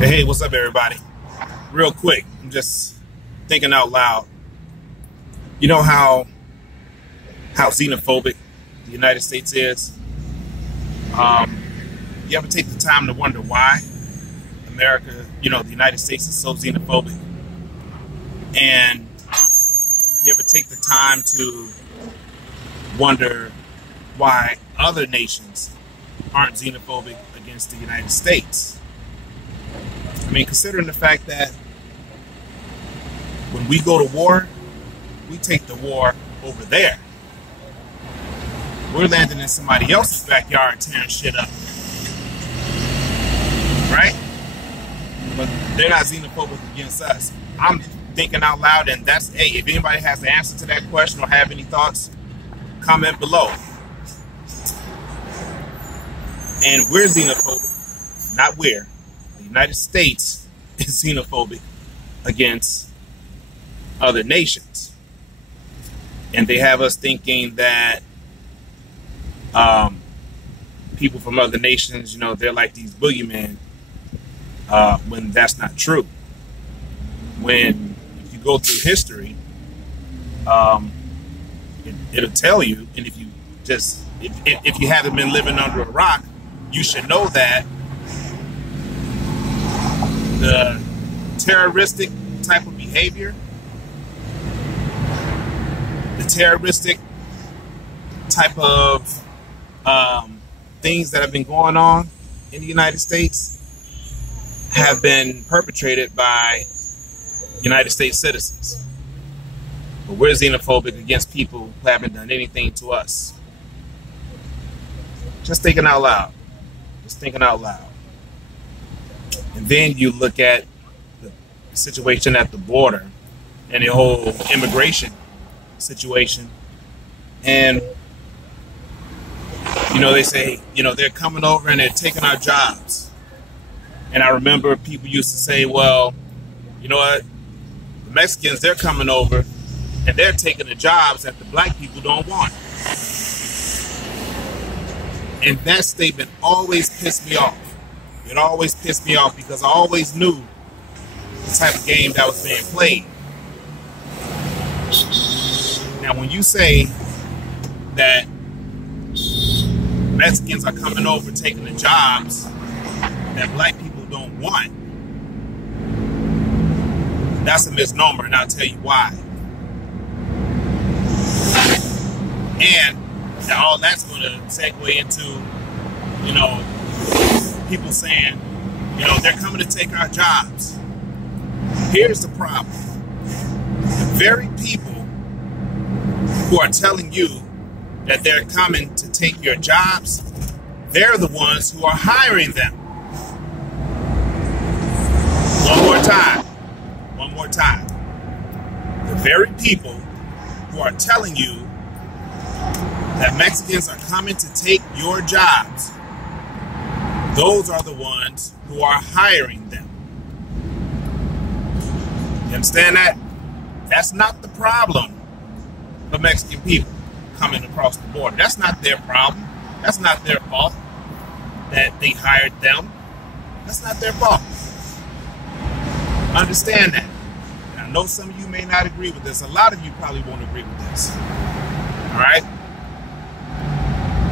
Hey, what's up, everybody? Real quick, I'm just thinking out loud. You know how xenophobic the United States is? You ever take the time to wonder why America, the United States is so xenophobic? And you ever take the time to wonder why other nations aren't xenophobic against the United States? I mean, considering the fact that when we go to war, we take the war over there. We're landing in somebody else's backyard tearing shit up. Right? But they're not xenophobic against us. I'm thinking out loud, and that's, hey, if anybody has the answer to that question or have any thoughts, comment below. And we're xenophobic. Not we're. The United States is xenophobic against other nations. And they have us thinking that people from other nations, they're like these boogeymen, when that's not true. When if you go through history, it'll tell you, and if you haven't been living under a rock, you should know that the terroristic type of behavior, the terroristic type of things that have been going on in the United States have been perpetrated by United States citizens. But we're xenophobic against people who haven't done anything to us. Just thinking out loud. Just thinking out loud. And then you look at the situation at the border and the whole immigration situation. And, they say, they're coming over and they're taking our jobs. And I remember people used to say, well, you know what? The Mexicans, they're coming over and they're taking the jobs that the black people don't want. And that statement always pissed me off. It always pissed me off because I always knew the type of game that was being played. Now, when you say that Mexicans are coming over taking the jobs that black people don't want, that's a misnomer, and I'll tell you why. And all that's going to segue into, people saying, they're coming to take our jobs. Here's the problem. The very people who are telling you that they're coming to take your jobs, they're the ones who are hiring them. One more time. The very people who are telling you that Mexicans are coming to take your jobs, those are the ones who are hiring them. You understand that? That's not the problem of Mexican people coming across the border. That's not their problem. That's not their fault that they hired them. That's not their fault. Understand that. And I know some of you may not agree with this. A lot of you probably won't agree with this. All right?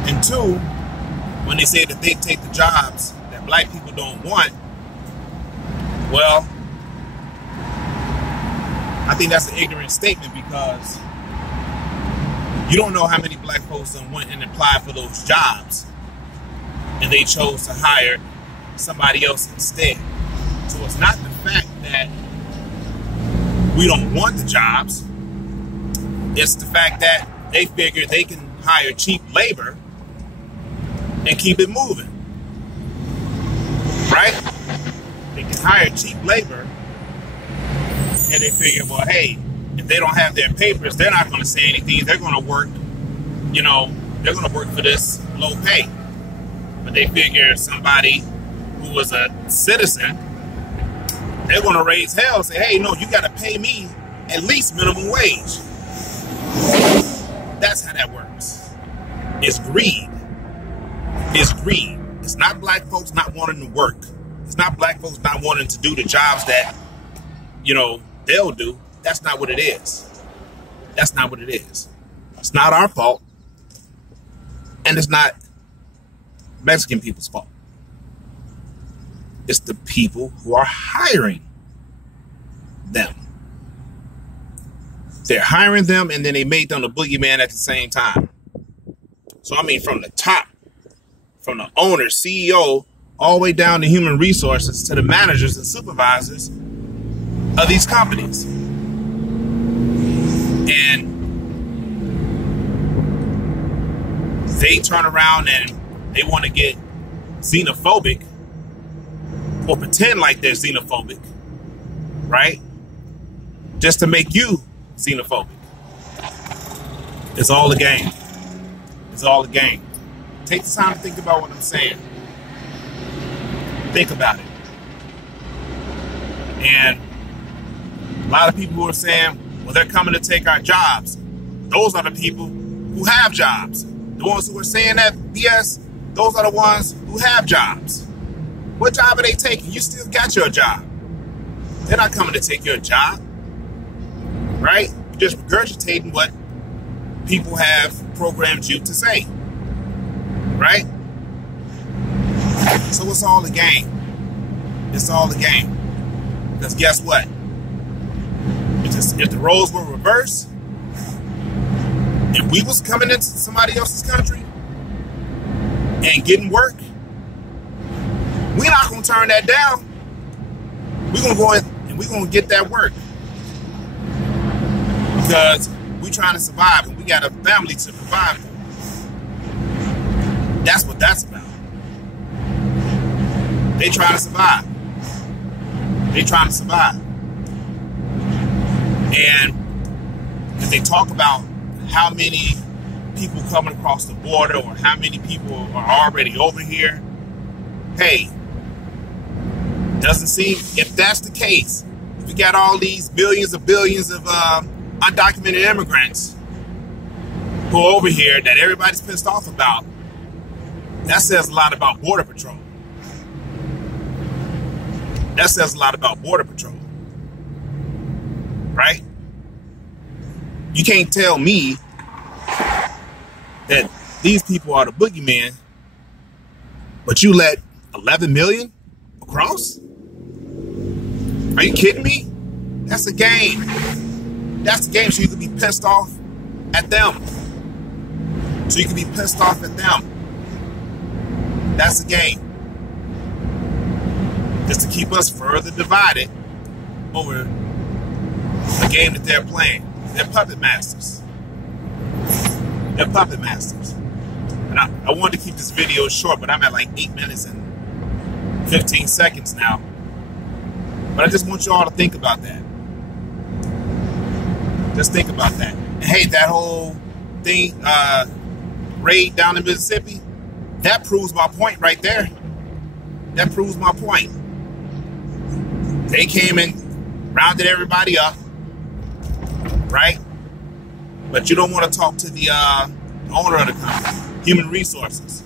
And two, when they say that they take the jobs that black people don't want, well, I think that's an ignorant statement because you don't know how many black folks went and applied for those jobs and they chose to hire somebody else instead. So it's not the fact that we don't want the jobs. It's the fact that they figure they can hire cheap labor and keep it moving. Right? They can hire cheap labor and they figure, well, hey, if they don't have their papers, they're not going to say anything. They're going to work, they're going to work for this low pay. But they figure somebody who was a citizen, they're going to raise hell and say, hey, no, you got to pay me at least minimum wage. That's how that works. It's greed. It's greed. It's not black folks not wanting to work. It's not black folks not wanting to do the jobs that, you know, they'll do. That's not what it is. That's not what it is. It's not our fault. And it's not Mexican people's fault. It's the people who are hiring them. They're hiring them, and then they made them the boogeyman at the same time. So, I mean, from the top, from the owner, CEO, all the way down to human resources, to the managers and supervisors of these companies. And they turn around and they want to get xenophobic or pretend like they're xenophobic, right? Just to make you xenophobic. It's all a game. It's all a game. Take the time to think about what I'm saying. Think about it. And a lot of people who are saying, well, they're coming to take our jobs. Those are the people who have jobs. The ones who are saying that BS, those are the ones who have jobs. What job are they taking? You still got your job. They're not coming to take your job. Right? You're just regurgitating what people have programmed you to say. Right? So it's all a game. It's all a game. Because guess what? If the roles were reversed, if we was coming into somebody else's country and getting work, we're not going to turn that down. We're going to go in and we're going to get that work. Because we're trying to survive and we got a family to provide for. That's what that's about. They trying to survive. They trying to survive. And if they talk about how many people coming across the border or how many people are already over here, hey, doesn't seem, if that's the case, if we got all these billions of undocumented immigrants who are over here that everybody's pissed off about, that says a lot about Border Patrol. That says a lot about Border Patrol. Right? You can't tell me that these people are the boogeyman, but you let 11 million across? Are you kidding me? That's a game. That's a game, so you can be pissed off at them. So you can be pissed off at them. That's a game. Just to keep us further divided over the game that they're playing. They're puppet masters. They're puppet masters. And I wanted to keep this video short, but I'm at like 8 minutes and 15 seconds now. But I just want you all to think about that. Just think about that. And hey, that whole thing, raid down in Mississippi, that proves my point right there. That proves my point. They came and rounded everybody up, right? But you don't want to talk to the owner of the company, human resources,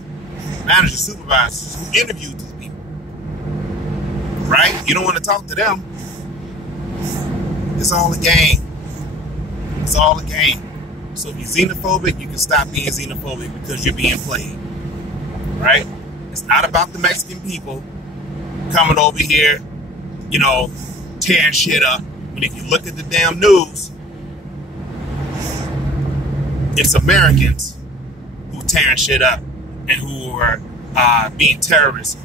managers, supervisors who interviewed these people, right? You don't want to talk to them. It's all a game. It's all a game. So if you're xenophobic, you can stop being xenophobic because you're being played, right? It's not about the Mexican people coming over here, you know, tearing shit up. But if you look at the damn news, it's Americans who tearing shit up and who are being terrorists,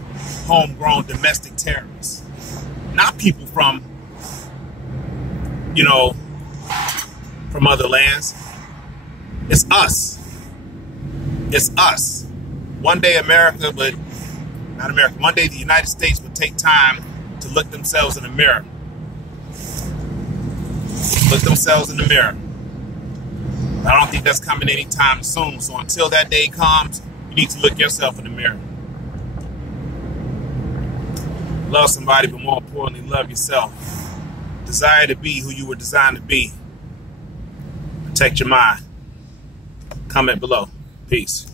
homegrown domestic terrorists. Not people from, you know, from other lands. It's us. It's us. One day America would, not America, one day the United States would take time to look themselves in the mirror. Look themselves in the mirror. I don't think that's coming anytime soon. So until that day comes, you need to look yourself in the mirror. Love somebody, but more importantly, love yourself. Desire to be who you were designed to be. Protect your mind. Comment below. Peace.